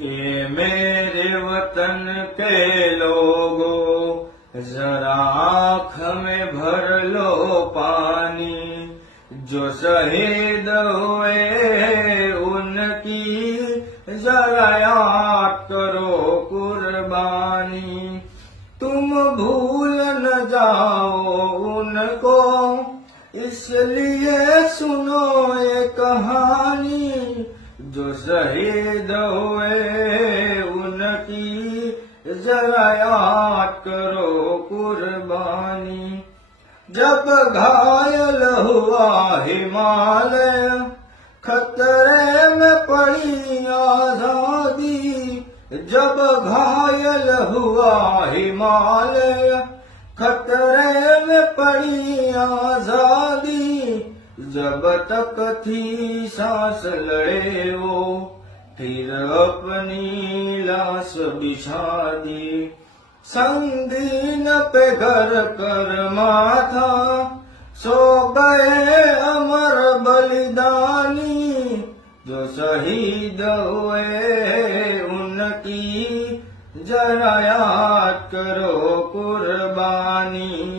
ये मेरे वतन के लोगों जरा आँख में भर लो पानी, जो शहीद हुए उनकी जरा याद करो कुर्बानी। तुम भूल न जाओ उनको, इसलिए सुनो ये कहानी, जो शहीद हुए उनकी जरा याद करो कुर्बानी। जब घायल हुआ हिमालय, खतरे में पड़ी आजादी। जब घायल हुआ हिमालय, खतरे में पड़ी आजादी। जब तक थी सांस लड़े वो, फिर अपनी लाश बिछा दी। संगीन पे घर कर माथा, सो गए अमर बलिदानी, जो शहीद हुए उनकी जरा याद करो कुर्बानी।